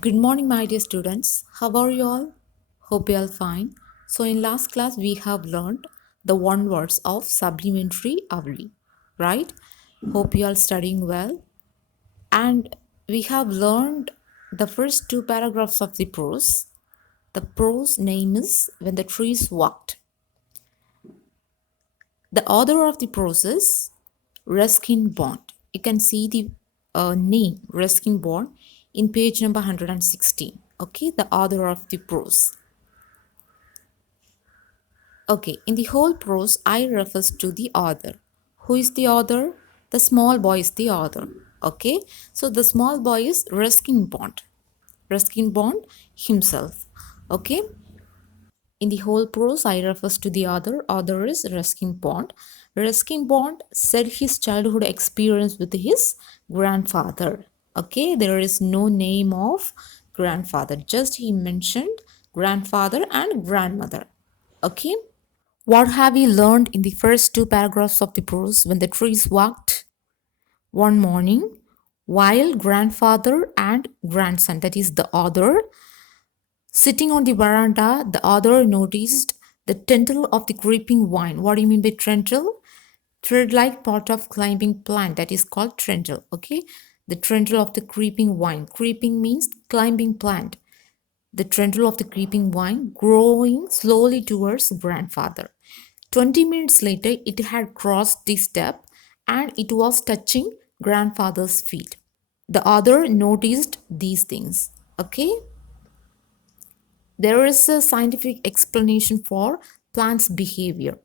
Good morning, my dear students. How are you all? Hope you all fine. So, in last class, we have learned the one words of supplementary avli, right? Hope you all studying well. And we have learned the first two paragraphs of the prose. The prose name is When the Trees Walked. The author of the prose is Ruskin Bond. You can see the name Ruskin Bond in page number 116. Okay, the author of the prose. Okay, in the whole prose, I refers to the author. Who is the author? The small boy is the author. Okay, so the small boy is Ruskin Bond. Ruskin Bond himself. Okay, in the whole prose, I refers to the author. Author is Ruskin Bond. Ruskin Bond said his childhood experience with his grandfather. Okay, there is no name of grandfather. Just he mentioned grandfather and grandmother. Okay. What have we learned in the first two paragraphs of the prose? When the trees walked one morning, while grandfather and grandson, that is the author, sitting on the veranda, the author noticed the tendril of the creeping vine. What do you mean by tendril? Thread-like part of climbing plant that is called tendril. Okay, the tendril of the creeping vine. Creeping means climbing plant. The tendril of the creeping vine growing slowly towards grandfather. 20 minutes later, it had crossed the step and it was touching grandfather's feet. The other noticed these things. Okay, there is a scientific explanation for plants' behavior.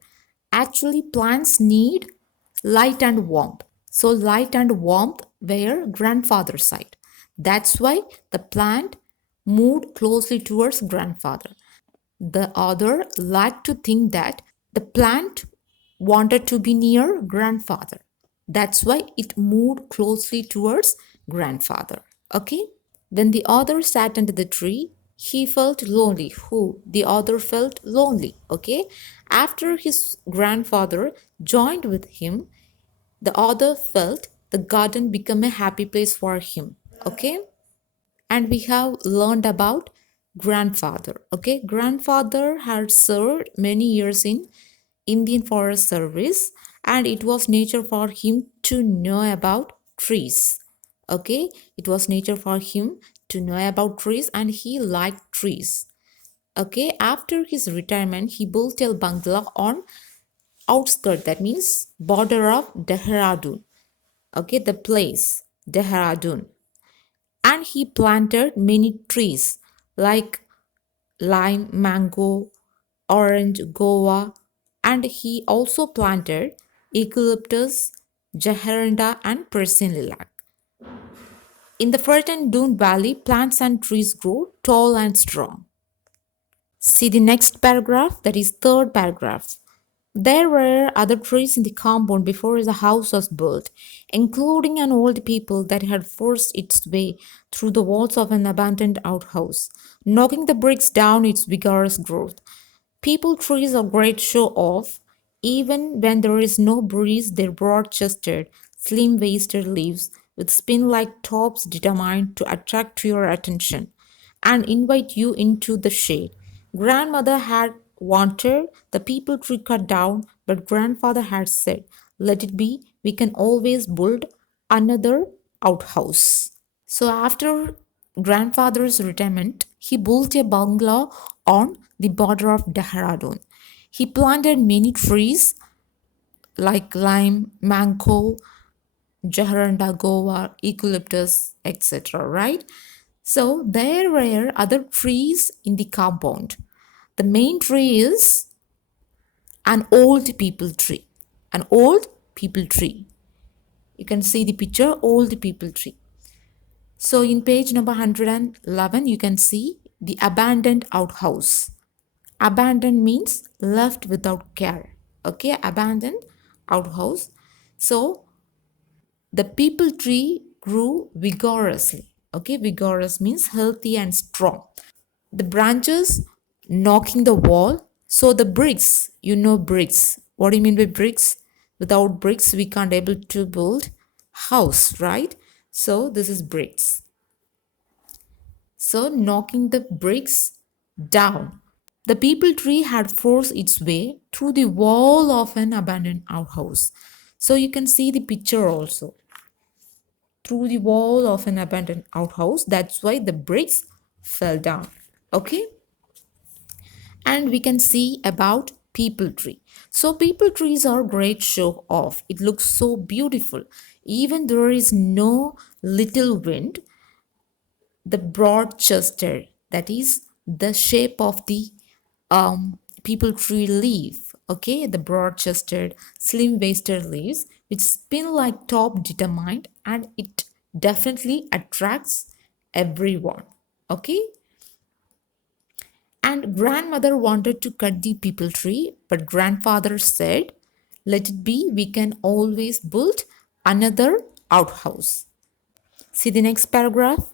Actually, plants need light and warmth. So, light and warmth were grandfather's side. That's why the plant moved closely towards grandfather. The author liked to think that the plant wanted to be near grandfather. That's why it moved closely towards grandfather. Okay? When the author sat under the tree, he felt lonely. Who? The author felt lonely. Okay? After his grandfather joined with him, the author felt the garden become a happy place for him. Okay? And we have learned about grandfather. Okay, grandfather had served many years in Indian Forest Service, and it was nature for him to know about trees. Okay, it was nature for him to know about trees, and he liked trees. Okay, after his retirement, he built a bungalow on outskirt, that means border of Dehradun. Okay, the place Dehradun, and he planted many trees like lime, mango, orange, guava, and he also planted eucalyptus, jacaranda, and Persian lilac. In the fertile dune valley, plants and trees grow tall and strong. See the next paragraph, that is third paragraph. There were other trees in the compound before the house was built, including an old people that had forced its way through the walls of an abandoned outhouse, knocking the bricks down its vigorous growth. People trees are great show off. Even when there is no breeze, their broad chested, slim waisted leaves with spin like tops determined to attract your attention and invite you into the shade. Grandmother had wanted the people tree cut down, but grandfather had said, let it be, we can always build another outhouse. So after grandfather's retirement, he built a bungalow on the border of Dehradun. He planted many trees like lime, mango, jacaranda, guava, eucalyptus, etc. Right? So there were other trees in the compound. The main tree is an old people tree. An old people tree. You can see the picture, old people tree. So in page number 111, you can see the abandoned outhouse. Abandoned means left without care. Okay, abandoned outhouse. So the people tree grew vigorously. Okay, vigorous means healthy and strong. The branches knocking the wall. So the bricks, you know bricks. What do you mean by bricks? Without bricks, we can't able to build house, right? So this is bricks. so knocking the bricks down. The peepal tree had forced its way through the wall of an abandoned outhouse. So you can see the picture also through the wall of an abandoned outhouse. That's why the bricks fell down. Okay, and we can see about people tree. So people trees are great show off. It looks so beautiful. Even there is no little wind, the broad chested, that is the shape of the people tree leaf. Okay, the broad chested, slim waisted leaves which spin like top determined, and it definitely attracts everyone. Okay, and grandmother wanted to cut the peepal tree, but grandfather said, let it be, we can always build another outhouse. See the next paragraph.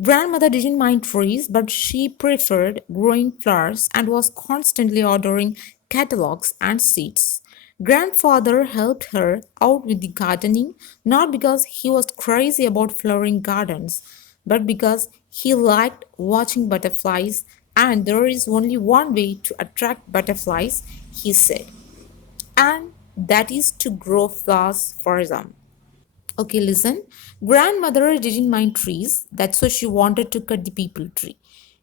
Grandmother didn't mind trees, but she preferred growing flowers and was constantly ordering catalogs and seeds. Grandfather helped her out with the gardening, not because he was crazy about flowering gardens, but because he liked watching butterflies, and there is only one way to attract butterflies, he said, and that is to grow flowers for them. Okay, listen. Grandmother didn't mind trees. That's why she wanted to cut the peepal tree.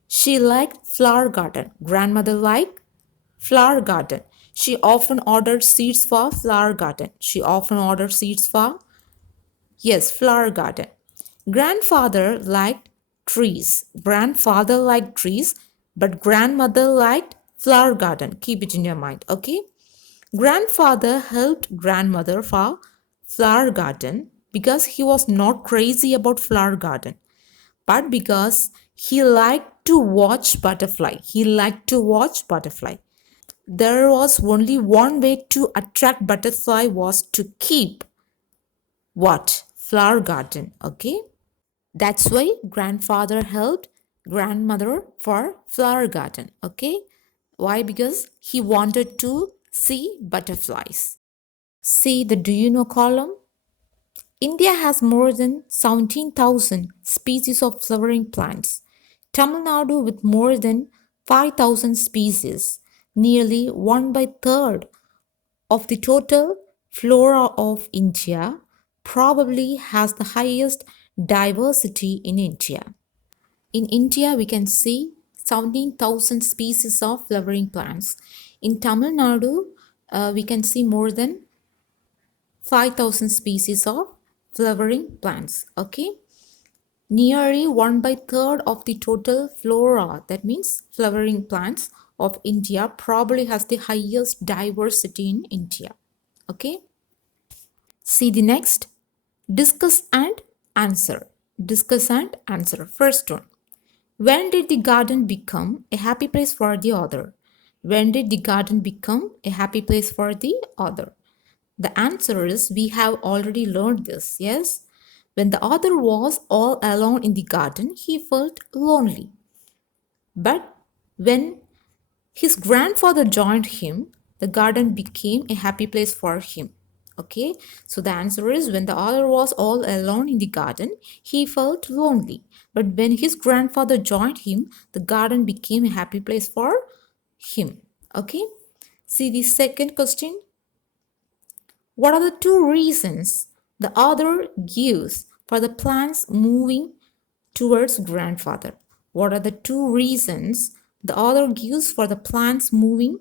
She liked flower garden. Grandmother liked flower garden. She often ordered seeds for flower garden. She often ordered seeds for, yes, flower garden. Grandfather liked trees. Grandfather liked trees, but grandmother liked flower garden. Keep it in your mind, okay? Grandfather helped grandmother for flower garden because he was not crazy about flower garden, but because he liked to watch butterfly. He liked to watch butterfly. There was only one way to attract butterfly was to keep what? Flower garden, okay? That's why grandfather helped grandmother for flower garden, okay? Why? Because he wanted to see butterflies. See the do you know column? India has more than 17,000 species of flowering plants. Tamil Nadu with more than 5,000 species, nearly 1 by third of the total flora of India, probably has the highest diversity in India. In India, we can see 17,000 species of flowering plants. In Tamil Nadu, we can see more than 5,000 species of flowering plants. Okay, nearly 1 by third of the total flora, that means flowering plants of India, probably has the highest diversity in India. Okay, see the next. Discuss and answer. Discuss and answer. First one. When did the garden become a happy place for the author? When did the garden become a happy place for the author? The answer is we have already learned this, yes? When the author was all alone in the garden, he felt lonely. But when his grandfather joined him, the garden became a happy place for him. Okay, so the answer is when the author was all alone in the garden, he felt lonely. But when his grandfather joined him, the garden became a happy place for him. Okay, see the second question. What are the two reasons the author gives for the plants moving towards grandfather? What are the two reasons the author gives for the plants moving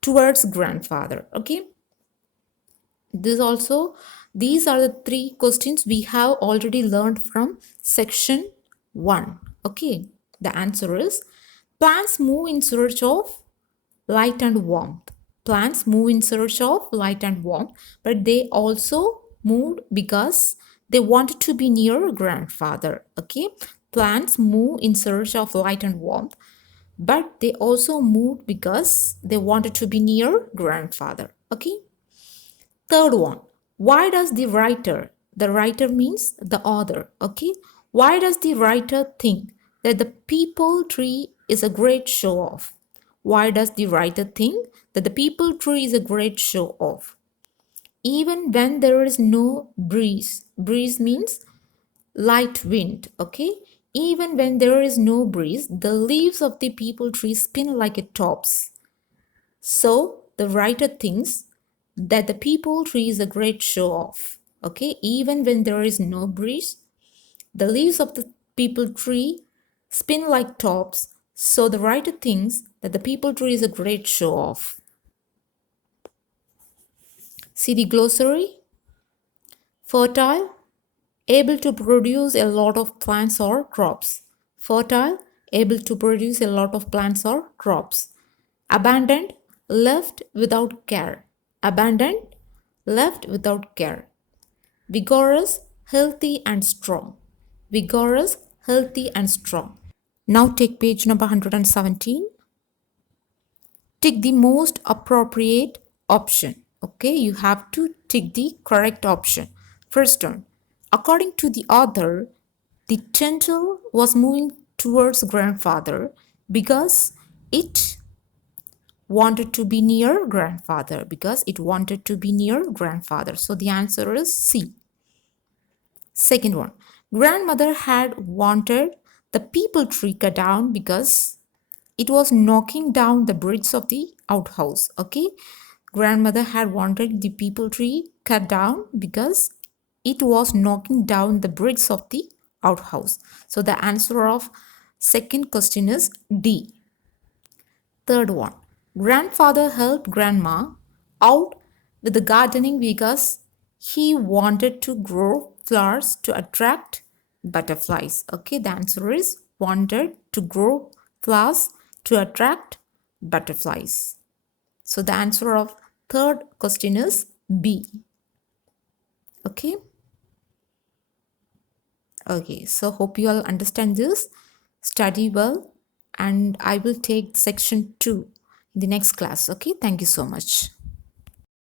towards grandfather? Okay, these are the three questions we have already learned from section 1. Okay, the answer is plants move in search of light and warmth. Plants move in search of light and warmth, but they also moved because they wanted to be near grandfather. Okay, plants move in search of light and warmth, but they also moved because they wanted to be near grandfather. Okay, third one. Why does the writer means the author, okay? Why does the writer think that the people tree is a great show off? Why does the writer think that the people tree is a great show off? Even when there is no breeze means light wind, okay? Even when there is no breeze, the leaves of the peepal tree spin like a tops. So the writer thinks that the peepal tree is a great show off. Okay, even when there is no breeze, the leaves of the peepal tree spin like tops. So the writer thinks that the peepal tree is a great show off. See the glossary. Fertile, able to produce a lot of plants or crops. Fertile, able to produce a lot of plants or crops. Abandoned, left without care. Abandoned, left without care. Vigorous, healthy and strong. Vigorous, healthy and strong. Now take page number 117. Tick the most appropriate option. Okay, you have to tick the correct option. First one, according to the author, the turtle was moving towards grandfather because it wanted to be near grandfather, because it wanted to be near grandfather. So the answer is C. Second one, grandmother had wanted the peepal tree cut down because it was knocking down the bricks of the outhouse. Okay, grandmother had wanted the peepal tree cut down because it was knocking down the bricks of the outhouse. So the answer of second question is D. Third one, grandfather helped grandma out with the gardening because he wanted to grow flowers to attract butterflies. Okay, the answer is wanted to grow flowers to attract butterflies. So the answer of third question is B. Okay. Okay, so hope you all understand this. Study well, and I will take section 2 in the next class. Okay, thank you so much.